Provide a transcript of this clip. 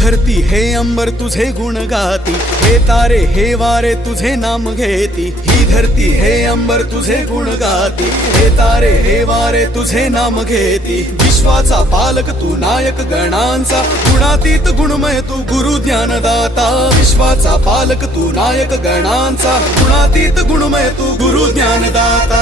धरती हे अंबर तुझे गुण गाती, हे तारे हे वारे तुझे नाम घेती। ही धरती हे अंबर तुझे गुण गाती, हे तारे हे वारे तुझे नाम घेती। विश्वाचा पालक तू नायक गणांचा, गुणातीत गुणमय तू गुरु ज्ञानदाता। विश्वाचा पालक तू नायक गणांचा, गुणातीत गुणमय तू गुरु ज्ञानदाता।